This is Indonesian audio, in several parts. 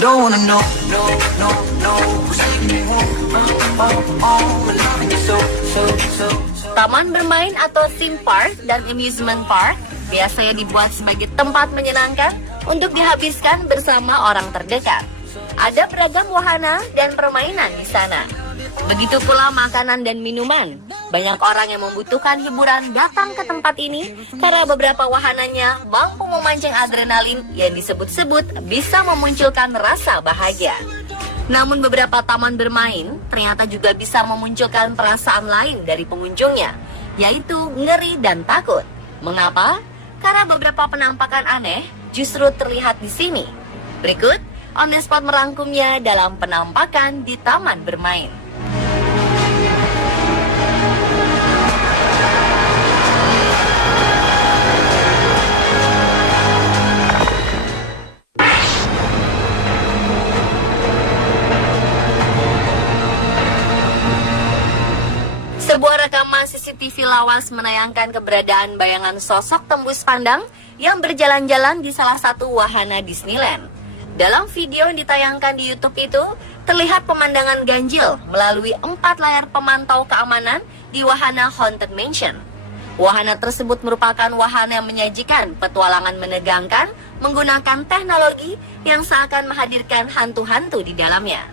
don't wanna know, no, no, no, who's taking me home, loving you so, so, so. Taman bermain atau theme park dan amusement park biasanya dibuat sebagai tempat menyenangkan untuk dihabiskan bersama orang terdekat. Ada beragam wahana dan permainan di sana. Begitu pula makanan dan minuman. Banyak orang yang membutuhkan hiburan datang ke tempat ini karena beberapa wahananya mampu memancing adrenalin yang disebut-sebut bisa memunculkan rasa bahagia. Namun beberapa taman bermain ternyata juga bisa memunculkan perasaan lain dari pengunjungnya, yaitu ngeri dan takut. Mengapa? Karena beberapa penampakan aneh justru terlihat di sini. Berikut On The Spot merangkumnya dalam penampakan di taman bermain. Sebuah rekaman CCTV lawas menayangkan keberadaan bayangan sosok tembus pandang yang berjalan-jalan di salah satu wahana Disneyland. Dalam video yang ditayangkan di YouTube itu, terlihat pemandangan ganjil melalui 4 layar pemantau keamanan di wahana Haunted Mansion. Wahana tersebut merupakan wahana yang menyajikan petualangan menegangkan menggunakan teknologi yang seakan menghadirkan hantu-hantu di dalamnya.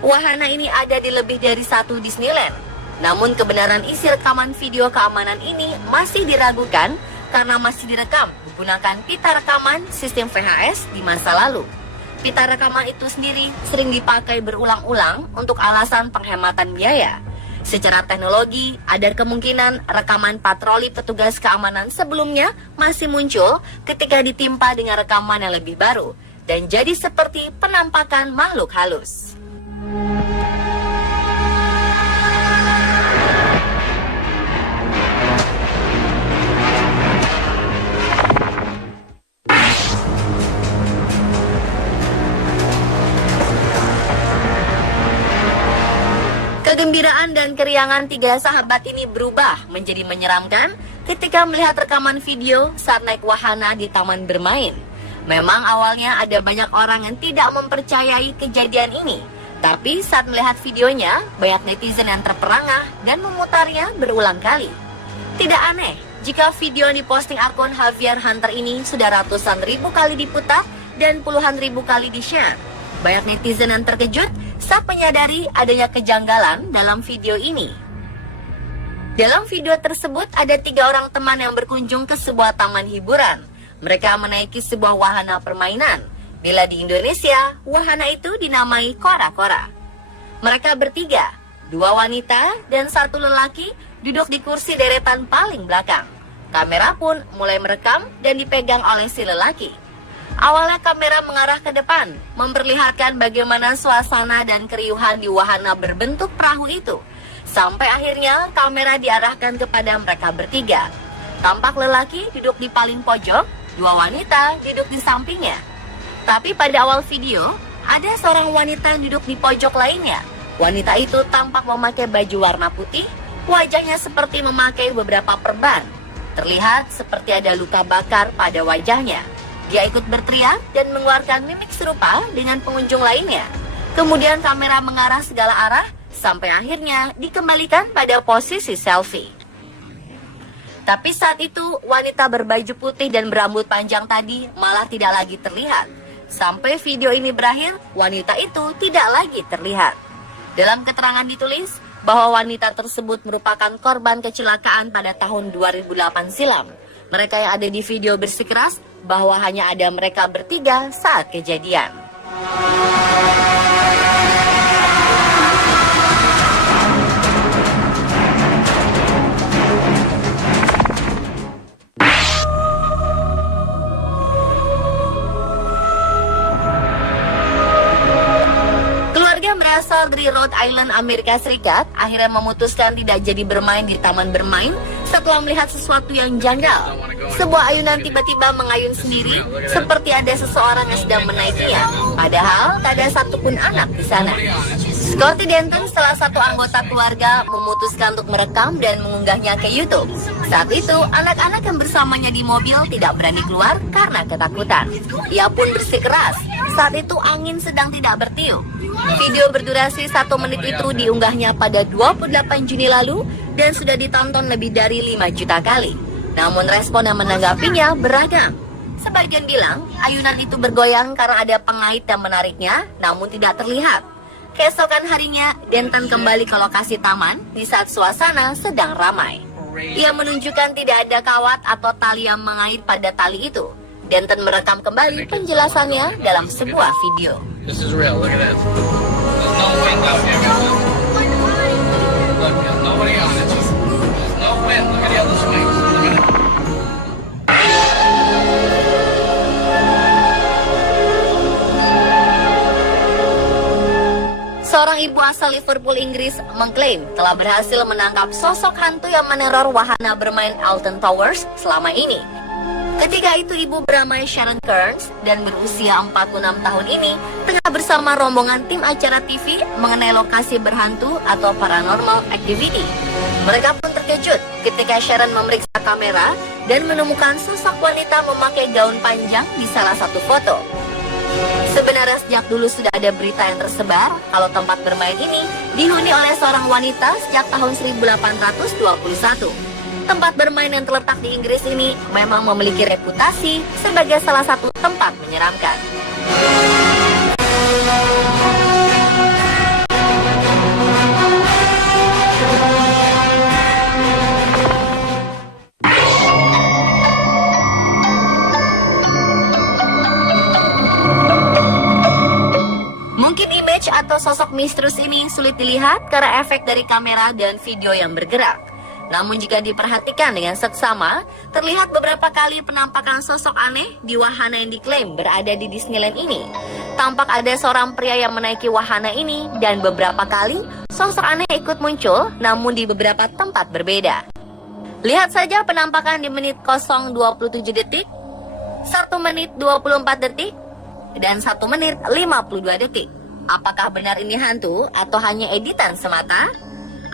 Wahana ini ada di lebih dari satu Disneyland. Namun kebenaran isi rekaman video keamanan ini masih diragukan karena masih direkam menggunakan pita rekaman sistem VHS di masa lalu. Pita rekaman itu sendiri sering dipakai berulang-ulang untuk alasan penghematan biaya. Secara teknologi, ada kemungkinan rekaman patroli petugas keamanan sebelumnya masih muncul ketika ditimpa dengan rekaman yang lebih baru dan jadi seperti penampakan makhluk halus. Kegembiraan dan keriangan 3 sahabat ini berubah menjadi menyeramkan ketika melihat rekaman video saat naik wahana di taman bermain. Memang awalnya ada banyak orang yang tidak mempercayai kejadian ini, tapi saat melihat videonya, banyak netizen yang terperangah dan memutarnya berulang kali. Tidak aneh jika video yang diposting akun Javier Hunter ini sudah ratusan ribu kali diputar dan puluhan ribu kali di-share. Banyak netizen yang terkejut saat menyadari adanya kejanggalan dalam video ini. Dalam video tersebut ada 3 orang teman yang berkunjung ke sebuah taman hiburan. Mereka menaiki sebuah wahana permainan. Bila di Indonesia, wahana itu dinamai kora-kora. Mereka bertiga, 2 wanita dan 1 lelaki duduk di kursi deretan paling belakang. Kamera pun mulai merekam dan dipegang oleh si lelaki. Awalnya kamera mengarah ke depan, memperlihatkan bagaimana suasana dan keriuhan di wahana berbentuk perahu itu. Sampai akhirnya kamera diarahkan kepada mereka bertiga. Tampak lelaki duduk di paling pojok, 2 wanita duduk di sampingnya. Tapi pada awal video, ada seorang wanita yang duduk di pojok lainnya. Wanita itu tampak memakai baju warna putih, wajahnya seperti memakai beberapa perban. Terlihat seperti ada luka bakar pada wajahnya. Dia ikut berteriak dan mengeluarkan mimik serupa dengan pengunjung lainnya. Kemudian kamera mengarah segala arah sampai akhirnya dikembalikan pada posisi selfie. Tapi saat itu wanita berbaju putih dan berambut panjang tadi malah tidak lagi terlihat. Sampai video ini berakhir, wanita itu tidak lagi terlihat. Dalam keterangan ditulis bahwa wanita tersebut merupakan korban kecelakaan pada tahun 2008 silam. Mereka yang ada di video bersikeras bahwa hanya ada mereka bertiga saat kejadian. Keluarga berasal dari Rhode Island, Amerika Serikat, akhirnya memutuskan tidak jadi bermain di taman bermain setelah melihat sesuatu yang janggal. Sebuah ayunan tiba-tiba mengayun sendiri, seperti ada seseorang yang sedang menaikinya. Padahal tak ada satupun anak di sana. Scotty Denton, salah satu anggota keluarga, memutuskan untuk merekam dan mengunggahnya ke YouTube. Saat itu, anak-anak yang bersamanya di mobil tidak berani keluar karena ketakutan. Ia pun bersikeras. Saat itu angin sedang tidak bertiup. Video berdurasi 1 menit itu diunggahnya pada 28 Juni lalu dan sudah ditonton lebih dari 5 juta kali. Namun respon yang menanggapinya beragam. Sebagian bilang ayunan itu bergoyang karena ada pengait yang menariknya, namun tidak terlihat. Keesokan harinya, Denton kembali ke lokasi taman di saat suasana sedang ramai. Ia menunjukkan tidak ada kawat atau tali yang mengait pada tali itu. Denton merekam kembali penjelasannya dalam sebuah video. This is real. Look at this. There's no wind out here. Look, there's nobody on it. There's no wind. Look at the other swings. Look at it. Seorang ibu asal Liverpool, Inggris, mengklaim telah berhasil menangkap sosok hantu yang meneror wahana bermain Alton Towers selama ini. Ketika itu ibu bernama Sharon Kearns dan berusia 46 tahun ini tengah bersama rombongan tim acara TV mengenai lokasi berhantu atau paranormal activity. Mereka pun terkejut ketika Sharon memeriksa kamera dan menemukan sosok wanita memakai gaun panjang di salah satu foto. Sebenarnya sejak dulu sudah ada berita yang tersebar kalau tempat bermain ini dihuni oleh seorang wanita sejak tahun 1821. Tempat bermain yang terletak di Inggris ini memang memiliki reputasi sebagai salah satu tempat menyeramkan. Mungkin image atau sosok misterius ini sulit dilihat karena efek dari kamera dan video yang bergerak. Namun jika diperhatikan dengan seksama, terlihat beberapa kali penampakan sosok aneh di wahana yang diklaim berada di Disneyland ini. Tampak ada seorang pria yang menaiki wahana ini dan beberapa kali sosok aneh ikut muncul namun di beberapa tempat berbeda. Lihat saja penampakan di menit 0:27 detik, 1 menit 24 detik, dan 1 menit 52 detik. Apakah benar ini hantu atau hanya editan semata?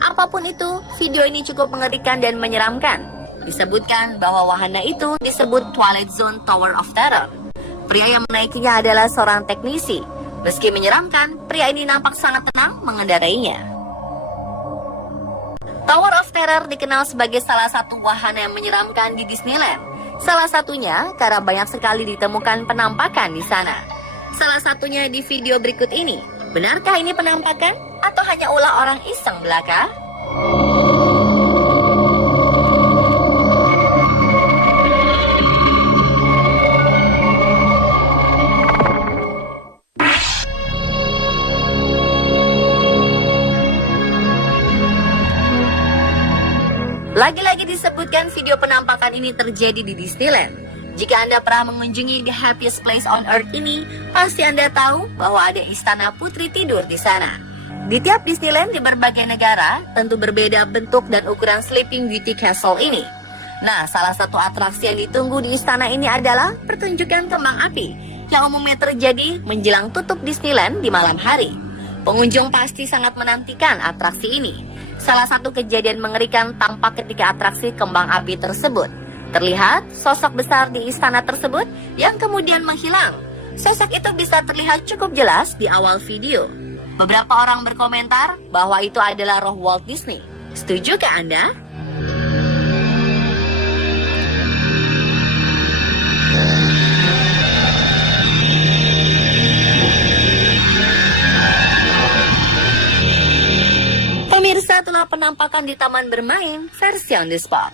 Apapun itu, video ini cukup mengerikan dan menyeramkan. Disebutkan bahwa wahana itu disebut Twilight Zone Tower of Terror. Pria yang menaikinya adalah seorang teknisi. Meski menyeramkan, pria ini nampak sangat tenang mengendarainya. Tower of Terror dikenal sebagai salah satu wahana yang menyeramkan di Disneyland. Salah satunya karena banyak sekali ditemukan penampakan di sana. Salah satunya di video berikut ini. Benarkah ini penampakan atau hanya ulah orang iseng belaka? Lagi-lagi disebutkan video penampakan ini terjadi di Disneyland. Jika Anda pernah mengunjungi The Happiest Place on Earth ini, pasti Anda tahu bahwa ada istana putri tidur di sana. Di tiap Disneyland di berbagai negara, tentu berbeda bentuk dan ukuran Sleeping Beauty Castle ini. Nah, salah satu atraksi yang ditunggu di istana ini adalah pertunjukan kembang api, yang umumnya terjadi menjelang tutup Disneyland di malam hari. Pengunjung pasti sangat menantikan atraksi ini. Salah satu kejadian mengerikan tampak ketika atraksi kembang api tersebut. Terlihat sosok besar di istana tersebut yang kemudian menghilang. Sosok itu bisa terlihat cukup jelas di awal video. Beberapa orang berkomentar bahwa itu adalah roh Walt Disney. Setujukah Anda? Pemirsa, telah penampakan di taman bermain versi on the spot.